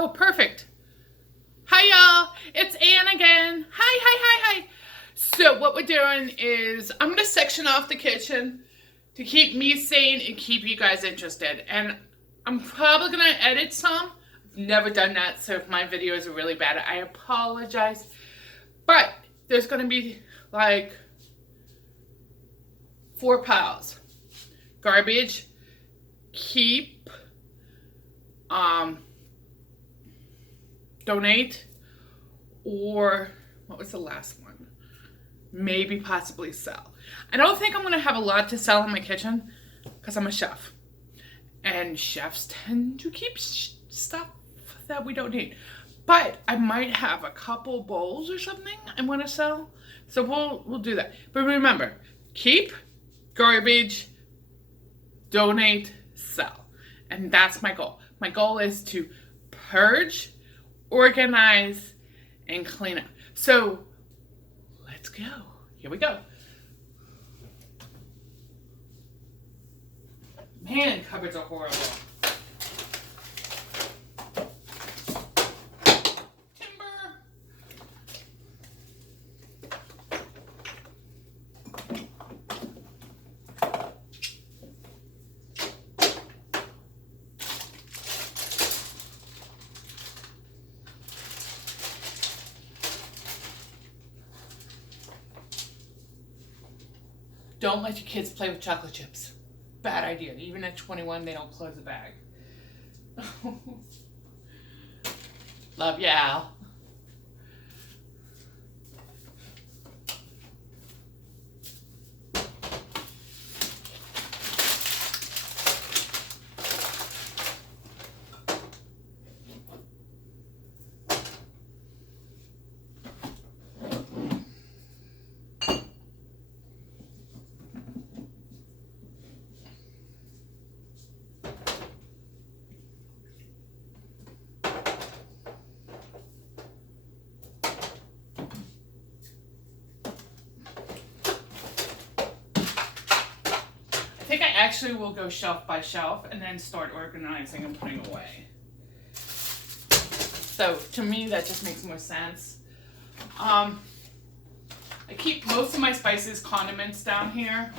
Oh, perfect. Hi, y'all. It's Ann again. Hi. So what we're doing is I'm going to section off the kitchen to keep me sane and keep you guys interested. And I'm probably going to edit some. I've never done that, so if my videos are really bad, I apologize. But there's going to be like 4 piles. Garbage, keep, donate, or what was the last one? Maybe possibly sell. I don't think I'm going to have a lot to sell in my kitchen because I'm a chef. And chefs tend to keep stuff that we don't need. But I might have a couple bowls or something I want to sell. So we'll do that. But remember, keep, garbage, donate, sell. And that's my goal. My goal is to purge, organize, and clean up. So let's go. Here we go. Man, cupboards are horrible. Timber. Don't let your kids play with chocolate chips. Bad idea. Even at 21, they don't close the bag. Love ya, Al. I think I actually will go shelf by shelf and then start organizing and putting away. So to me, that just makes more sense. I keep most of my spices, condiments down here,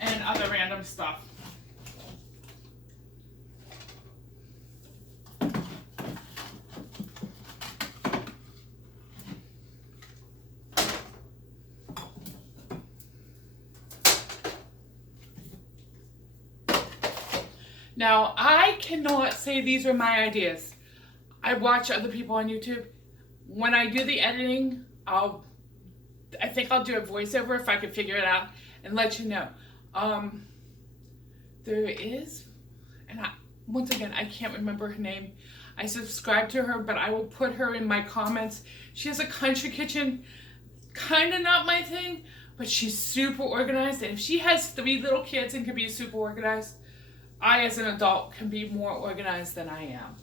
and other random stuff. Now, I cannot say these are my ideas. I watch other people on YouTube. When I do the editing, I think I'll do a voiceover if I can figure it out and let you know. There is, and once again, I can't remember her name. I subscribe to her, but I will put her in my comments. She has a country kitchen, kind of not my thing, but she's super organized. And if she has 3 little kids and can be super organized, I, as an adult, can be more organized than I am.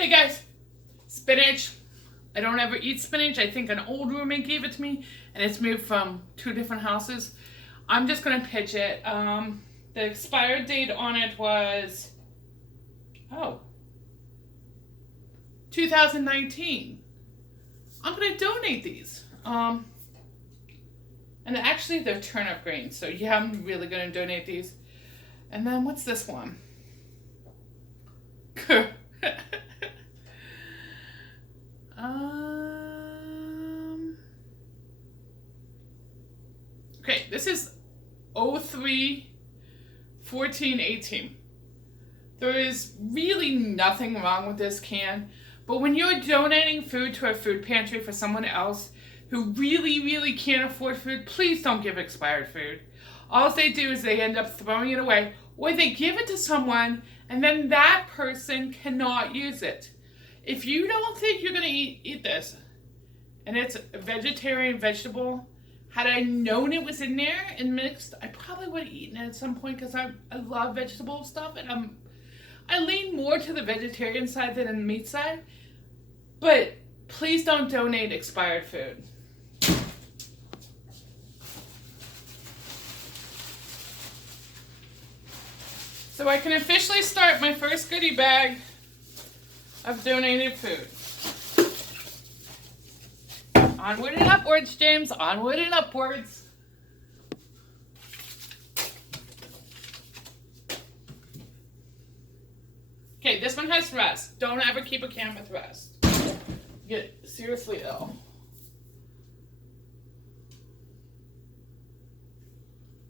Okay guys, spinach. I don't ever eat spinach. I think an old roommate gave it to me and it's moved from 2 different houses. I'm just gonna pitch it. The expired date on it was, 2019. I'm gonna donate these. And actually they're turnip greens, so yeah, I'm really gonna donate these. And then what's this one? Okay, this is 03 14 18. There is really nothing wrong with this can, but when you're donating food to a food pantry for someone else who really can't afford food, please don't give expired food. All they do is they end up throwing it away or they give it to someone and then that person cannot use it. If you don't think you're gonna eat this, and it's a vegetarian vegetable, had I known it was in there and mixed, I probably would have eaten it at some point because I love vegetable stuff and I lean more to the vegetarian side than the meat side. But please don't donate expired food. So I can officially start my first goodie bag of donated food. Onward and upwards, James. Onward and upwards. Okay, this one has rest. Don't ever keep a can with rest. Get seriously ill.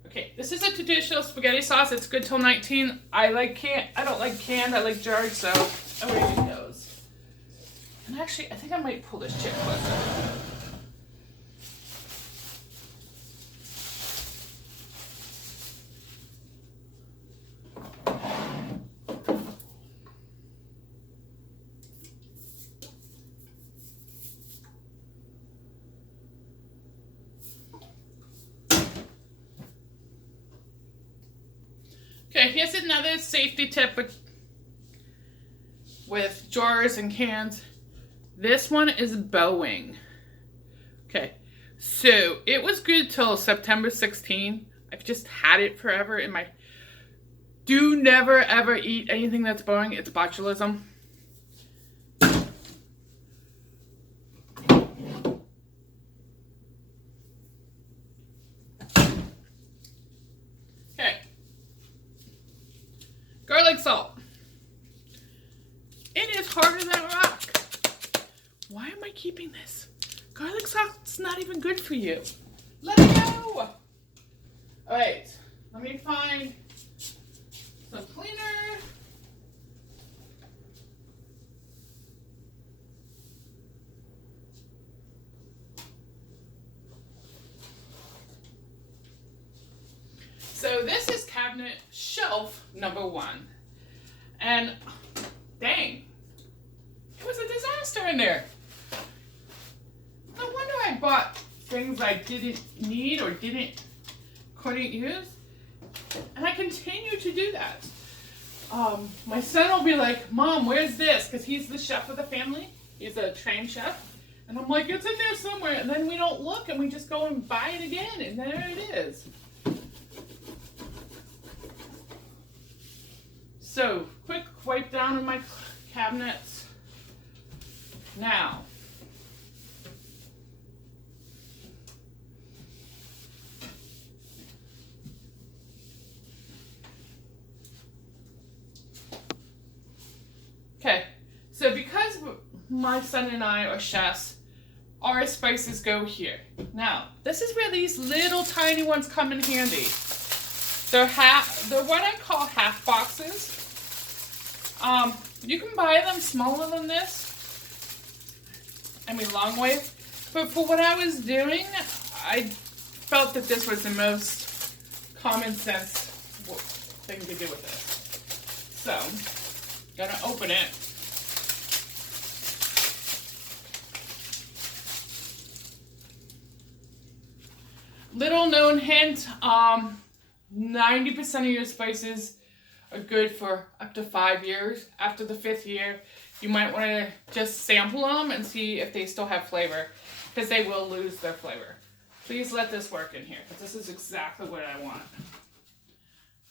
Okay, this is a traditional spaghetti sauce. It's good till 19. I don't like canned. I like jarred, so away it goes. And actually, I think I might pull this chair closer. Okay, here's another safety tip with jars and cans. This one is Boeing. Okay, so it was good till September 16. I've just had it forever in my... Do never ever eat anything that's Boeing. It's botulism. Garlic salt. It is harder than a rock. Why am I keeping this? Garlic salt's not even good for you. Let it go. Alright, let me find some cleaner. So this is cabinet shelf number 1. And dang, it was a disaster in there. No wonder I bought things I didn't need or couldn't use. And I continue to do that. My son will be like, Mom, where's this? Because he's the chef of the family. He's a trained chef. And I'm like, it's in there somewhere. And then we don't look and we just go and buy it again. And there it is. So, quick wipe down of my cabinets. Now, okay, so because my son and I are chefs, our spices go here. Now, this is where these little tiny ones come in handy. They're what I call half boxes. You can buy them smaller than this. I mean, long ways. But for what I was doing, I felt that this was the most common sense thing to do with this. So, gonna open it. Little known hint, 90% of your spices are good for up to 5 years. After the 5th year, you might want to just sample them and see if they still have flavor, because they will lose their flavor. Please let this work in here, because this is exactly what I want.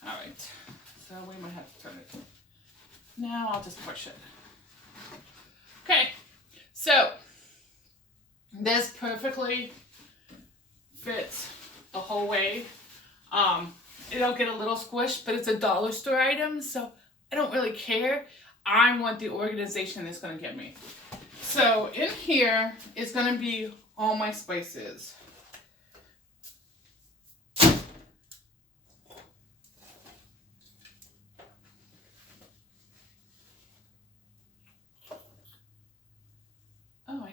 Alright, so we might have to turn it. Now I'll just push it. Okay, so this perfectly fits the whole way. It'll get a little squished, but it's a dollar store item, so I don't really care. I want the organization it's going to get me. So in here is going to be all my spices. Oh,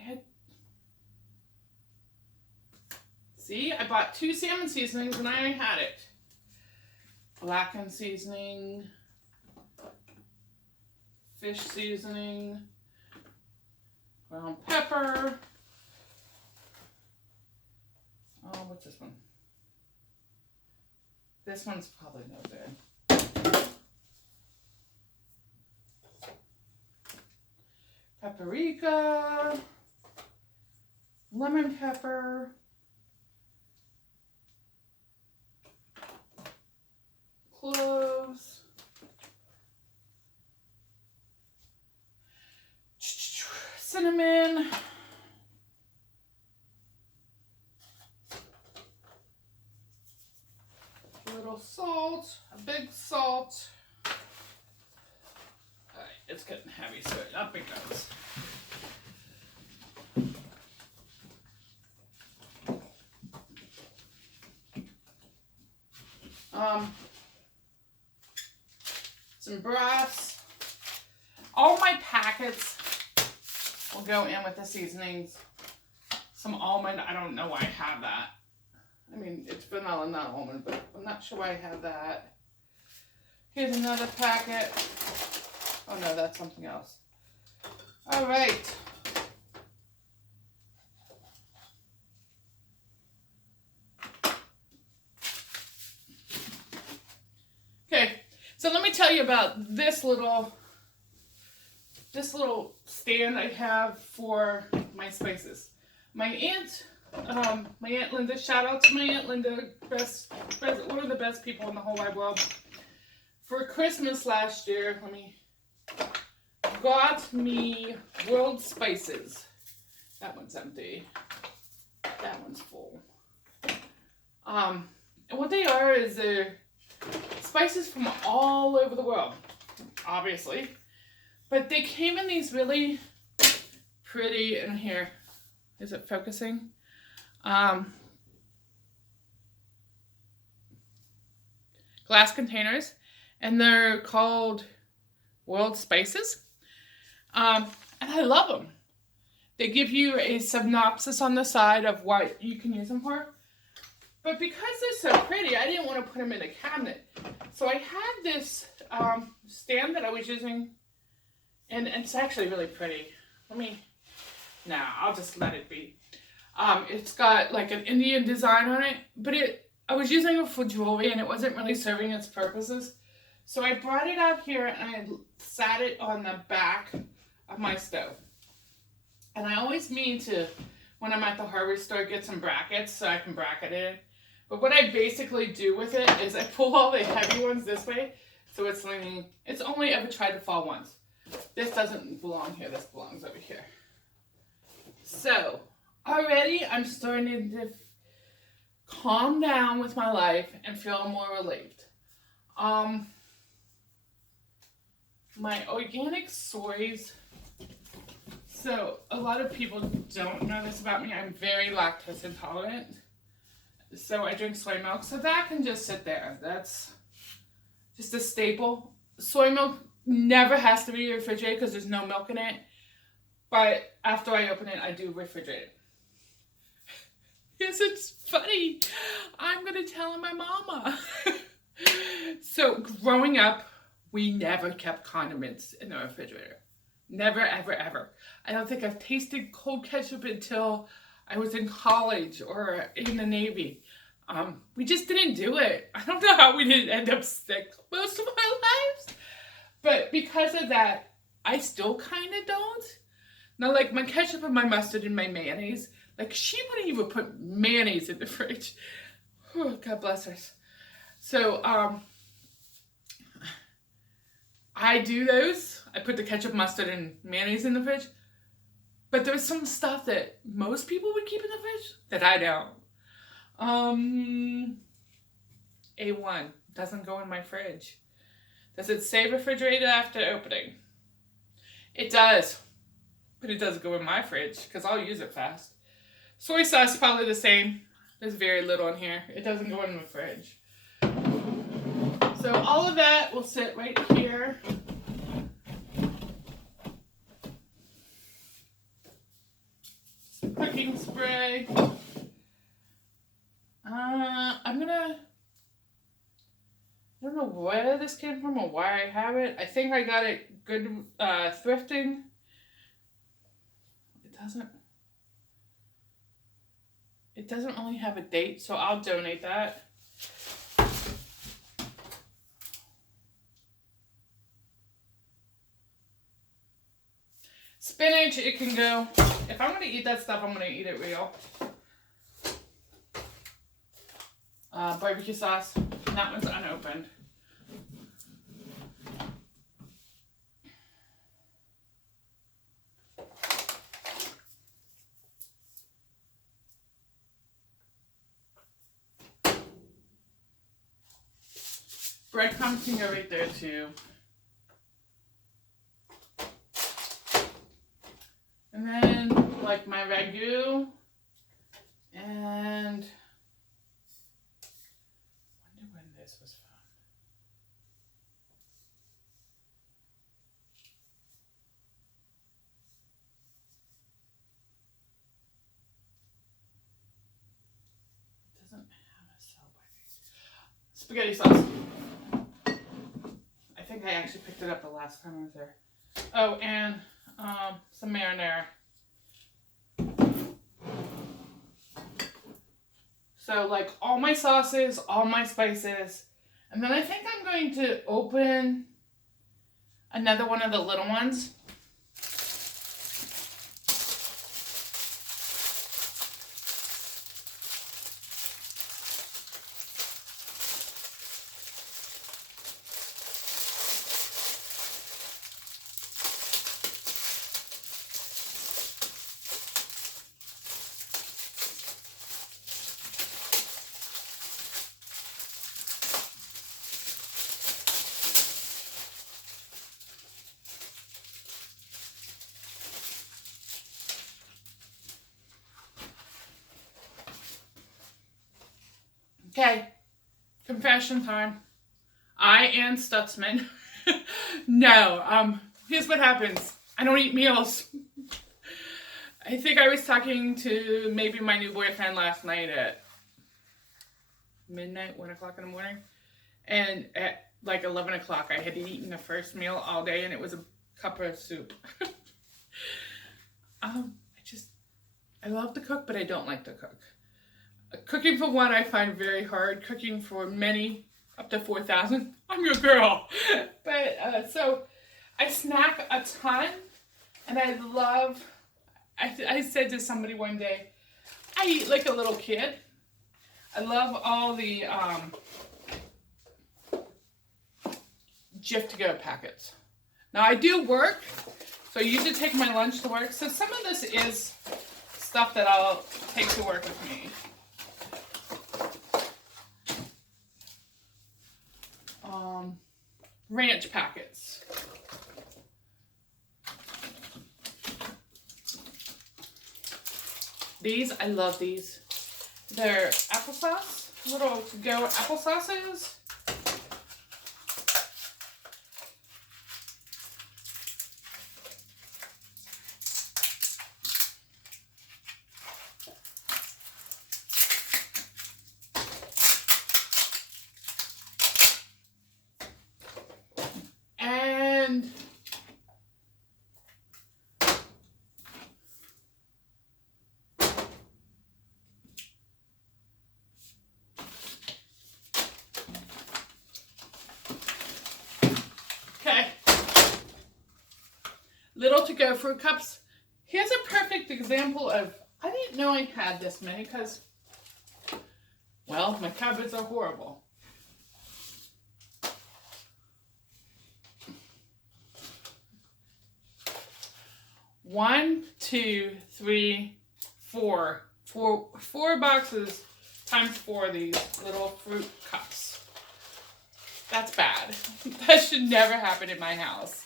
see, I bought 2 salmon seasonings and I had it. blackened seasoning, fish seasoning, ground pepper. Oh, what's this one? This one's probably no good. Paprika, lemon pepper, cloves, cinnamon, a little salt, a big salt. Alright, it's getting heavy, so up it goes. Some broths. All my packets will go in with the seasonings. Some almond, I don't know why I have that. I mean, it's vanilla, not almond, but I'm not sure why I have that. Here's another packet. Oh no, that's something else. All right. Okay, so let me tell you about this little stand I have for my spices. My aunt Linda, shout out to my Aunt Linda, one of the best people in the whole wide world. For Christmas last year, got me World Spices. That one's empty. That one's full. And what they are is they're spices from all over the world, obviously. But they came in these really pretty, and here, is it focusing? Glass containers, and they're called World Spices. And I love them. They give you a synopsis on the side of what you can use them for. But because they're so pretty, I didn't want to put them in a cabinet. So I had this stand that I was using, and it's actually really pretty. I'll just let it be. It's got like an Indian design on it, but I was using it for jewelry and it wasn't really serving its purposes. So I brought it out here and I sat it on the back of my stove. And I always mean to, when I'm at the hardware store, get some brackets so I can bracket it in. But what I basically do with it is I pull all the heavy ones this way, so it's leaning. It's only ever tried to fall once. This doesn't belong here, this belongs over here. So, already I'm starting to calm down with my life and feel more relieved. My organic soys. So, a lot of people don't know this about me. I'm very lactose intolerant. So, I drink soy milk. So, that can just sit there. That's just a staple. Soy milk never has to be refrigerated because there's no milk in it. But after I open it, I do refrigerate it. Yes, it's funny. I'm going to tell my mama. So, growing up, we never kept condiments in the refrigerator. Never, ever, ever. I don't think I've tasted cold ketchup until I was in college or in the Navy. We just didn't do it. I don't know how we didn't end up sick most of our lives. But because of that, I still kind of don't. Now, like my ketchup and my mustard and my mayonnaise, like she wouldn't even put mayonnaise in the fridge. Oh, God bless her. So, I do those. I put the ketchup, mustard, and mayonnaise in the fridge. But there's some stuff that most people would keep in the fridge that I don't. A1 doesn't go in my fridge. Does it say refrigerated after opening? It does. But it doesn't go in my fridge because I'll use it fast. Soy sauce, probably the same. There's very little in here. It doesn't go in the fridge. So all of that will sit right here. Some cooking spray. I don't know where this came from or why I have it. I think I got it good thrifting. It doesn't really have a date, so I'll donate that. Spinach, it can go. If I'm gonna eat that stuff, I'm gonna eat it real. Barbecue sauce. And that one's unopened. Breadcrumbs can go right there too. And then, like my ragu, and I wonder when this was from. It doesn't have a sell by date. Spaghetti sauce. I think I actually picked it up the last time I was there. Oh, and some marinara. So like all my sauces, all my spices. And then I think I'm going to open another one of the little ones. Okay, confession time. I am Stutzman. No, here's what happens. I don't eat meals. I think I was talking to maybe my new boyfriend last night at midnight, 1 o'clock in the morning. And at like 11 o'clock, I had eaten the first meal all day and it was a cup of soup. I love to cook, but I don't like to cook. Cooking for one, I find very hard. Cooking for many, up to 4,000, I'm your girl. But, so, I snack a ton, and I love, I said to somebody one day, I eat like a little kid. I love all the Jif to go packets. Now, I do work, so I usually take my lunch to work, so some of this is stuff that I'll take to work with me. Ranch packets. These, I love these. They're applesauce, little to-go applesauces. And okay, little to go fruit cups. Here's a perfect example of, I didn't know I had this many because, well, my cupboards are horrible. 1, 2, 3, 4. Four boxes times 4 of these little fruit cups. That's bad. That should never happen in my house.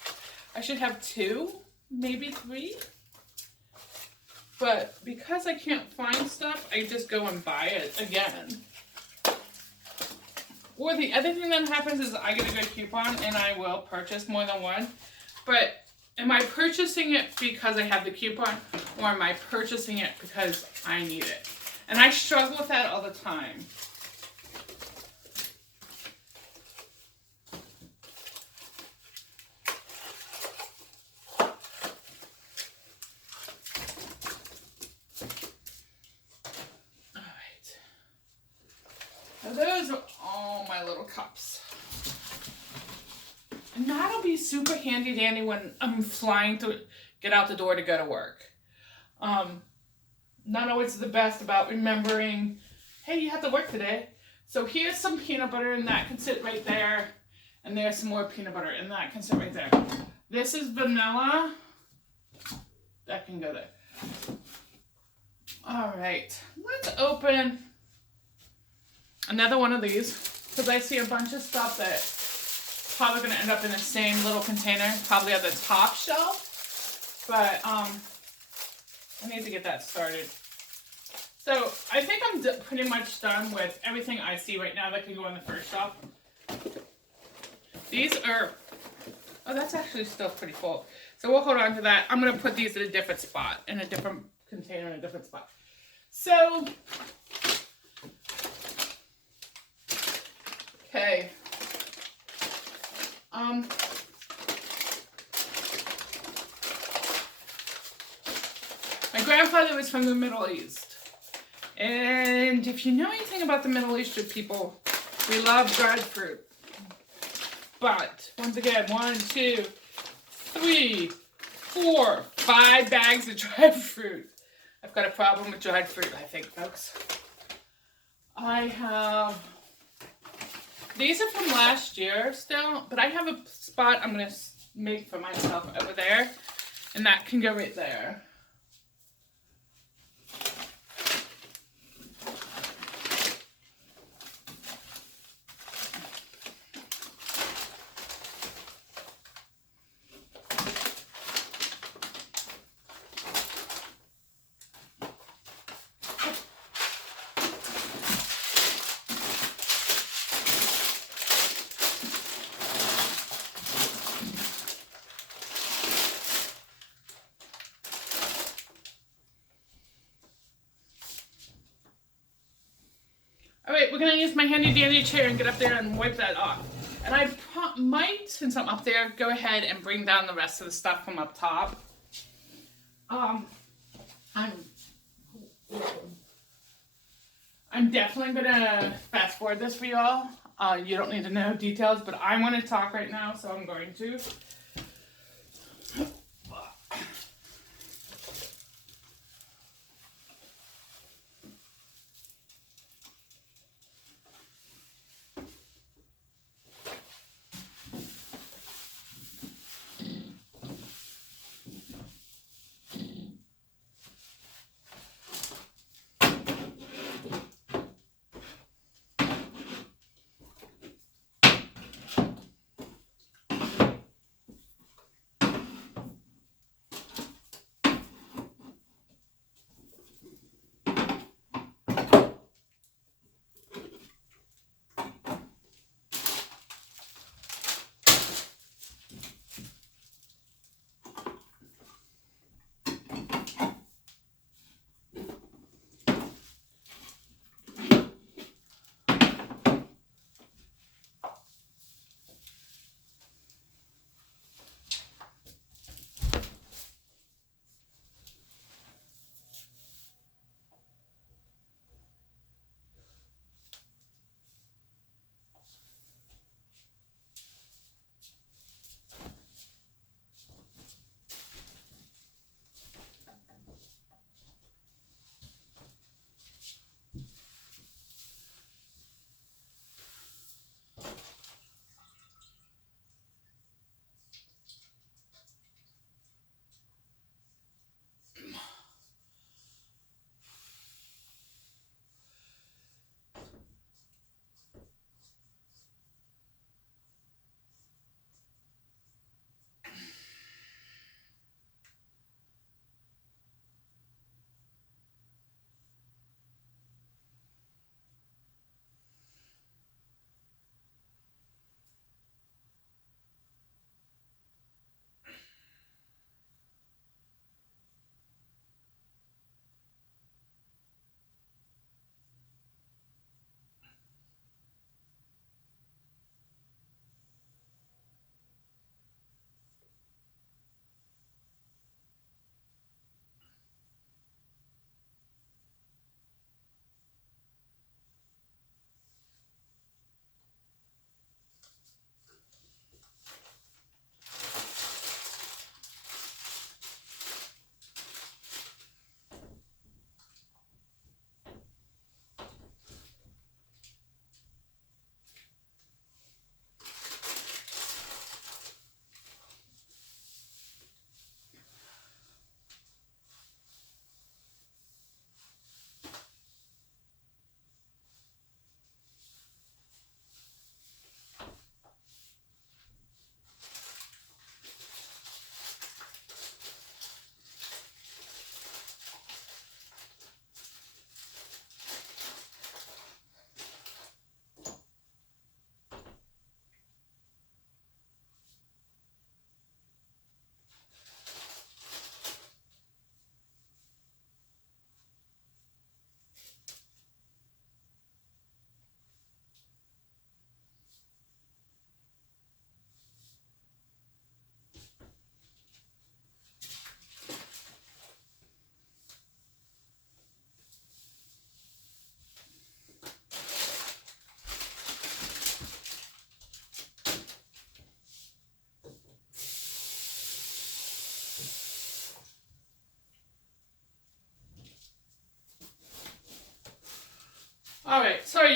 I should have 2, maybe 3. But because I can't find stuff, I just go and buy it again. Or the other thing that happens is I get a good coupon and I will purchase more than one. But am I purchasing it because I have the coupon, or am I purchasing it because I need it? And I struggle with that all the time. those are all my little cups. And that'll be super handy dandy when I'm flying to get out the door to go to work. Not always the best about remembering, hey, you have to work today. So here's some peanut butter and that can sit right there. And there's some more peanut butter and that can sit right there. This is vanilla. That can go there. All right, let's open another one of these because I see a bunch of stuff that's probably going to end up in the same little container, probably at the top shelf. But I need to get that started. So I think I'm pretty much done with everything I see right now that can go on the first shelf. These are, oh, that's actually still pretty full. So we'll hold on to that. I'm going to put these in a different spot, in a different container, in a different spot. So, okay. My grandfather was from the Middle East. And if you know anything about the Middle Eastern people, we love dried fruit. But, once again, 1, 2, 3, 4, 5 bags of dried fruit. I've got a problem with dried fruit, I think, folks. I have, these are from last year still, but I have a spot I'm going to make for myself over there, and that can go right there. Alright, we're going to use my handy dandy chair and get up there and wipe that off. And I might, since I'm up there, go ahead and bring down the rest of the stuff from up top. I'm definitely going to fast forward this for y'all. You don't need to know details, but I want to talk right now, so I'm going to.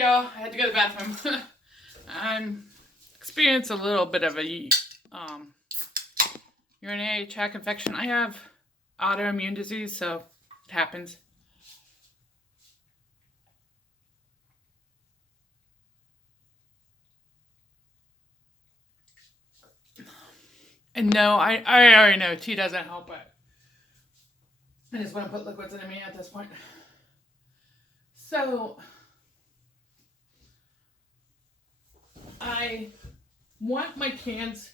y'all. I had to go to the bathroom. I'm experiencing a little bit of a urinary tract infection. I have autoimmune disease, so it happens. And no, I already know tea doesn't help it. I just want to put liquids in me at this point. So, I want my cans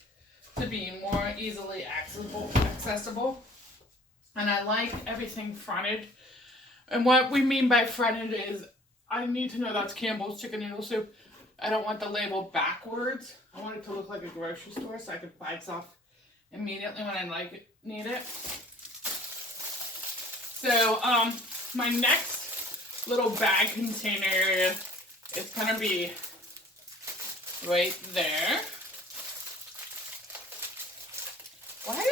to be more easily accessible. And I like everything fronted. And what we mean by fronted is I need to know that's Campbell's chicken noodle soup. I don't want the label backwards. I want it to look like a grocery store so I can buy stuff immediately when I need it. So, my next little bag container is gonna be right there. Why are